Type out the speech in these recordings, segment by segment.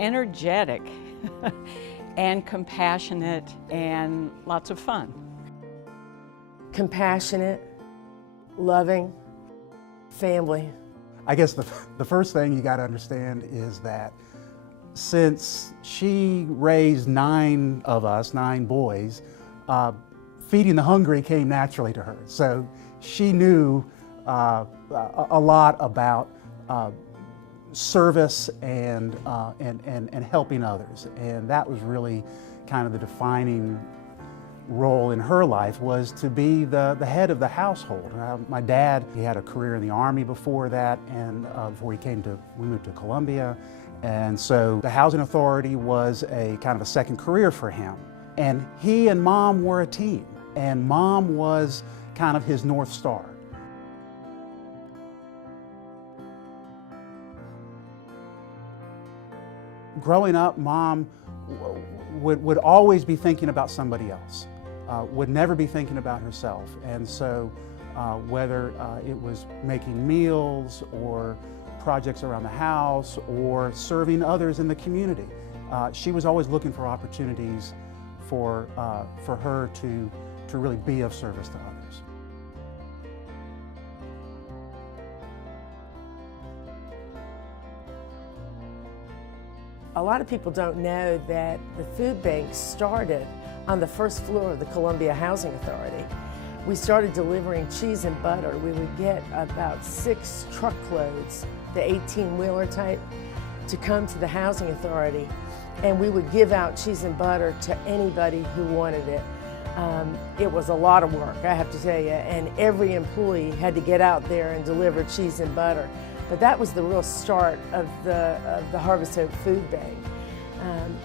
energetic and compassionate and lots of fun. Compassionate, loving, family. I guess the first thing you got to understand is that since she raised 9 of us, 9 boys, feeding the hungry came naturally to her. So she knew a lot about service and helping others, and that was really kind of the defining role in her life, was to be the head of the household. My dad, he had a career in the Army before that, and before we moved to Columbia, and so the Housing Authority was a kind of a second career for him. And he and Mom were a team, and Mom was kind of his North Star. Growing up, Mom would always be thinking about somebody else, would never be thinking about herself. And so whether it was making meals or projects around the house or serving others in the community, she was always looking for opportunities for her to really be of service to others. A lot of people don't know that the food bank started on the first floor of the Columbia Housing Authority. We started delivering cheese and butter. We would get about 6 truckloads, the 18-wheeler type, to come to the Housing Authority, and we would give out cheese and butter to anybody who wanted it. It was a lot of work, I have to tell you, and every employee had to get out there and deliver cheese and butter. But that was the real start of the Harvest Hope Food Bank.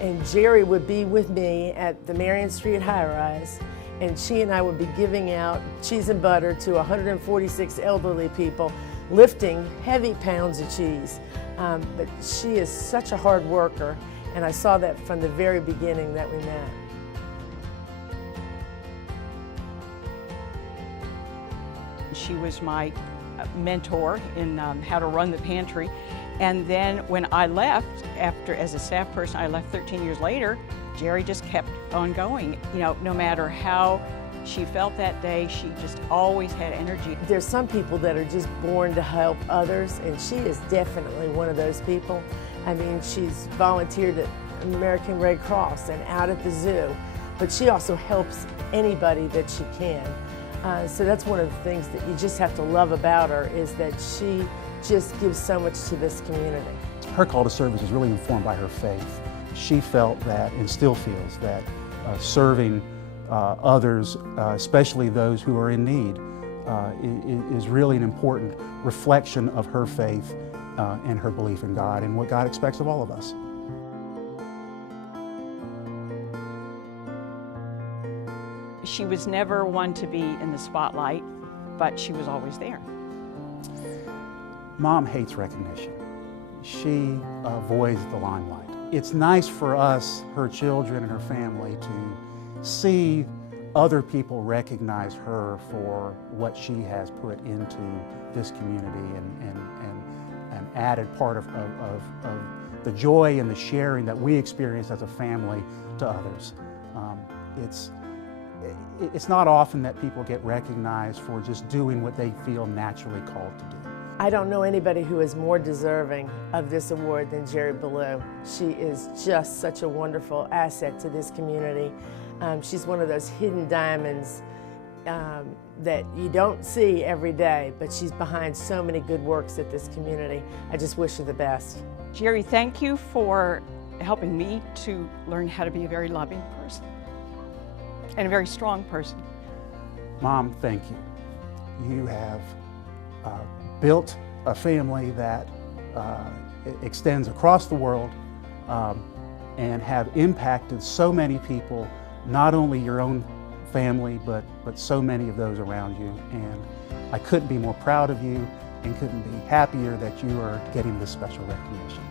And Gery would be with me at the Marion Street high-rise, and she and I would be giving out cheese and butter to 146 elderly people, lifting heavy pounds of cheese. But she is such a hard worker, and I saw that from the very beginning that we met. She was my mentor in how to run the pantry. And then when I left, as a staff person, I left 13 years later, Gery just kept on going. You know, no matter how she felt that day, she just always had energy. There's some people that are just born to help others, and she is definitely one of those people. I mean, she's volunteered at American Red Cross and out at the zoo, but she also helps anybody that she can. So that's one of the things that you just have to love about her, is that she just gives so much to this community. Her call to service is really informed by her faith. She felt that, and still feels that, serving others, especially those who are in need, is really an important reflection of her faith and her belief in God and what God expects of all of us. She was never one to be in the spotlight, but she was always there. Mom hates recognition. She avoids the limelight. It's nice for us, her children and her family, to see other people recognize her for what she has put into this community and an added part of the joy and the sharing that we experience as a family to others. It's not often that people get recognized for just doing what they feel naturally called to do. I don't know anybody who is more deserving of this award than Gery Ballou. She is just such a wonderful asset to this community. She's one of those hidden diamonds that you don't see every day, but she's behind so many good works at this community. I just wish her the best. Gery, thank you for helping me to learn how to be a very loving person and a very strong person. Mom, thank you. You have built a family that extends across the world and have impacted so many people, not only your own family, but so many of those around you. And I couldn't be more proud of you and couldn't be happier that you are getting this special recognition.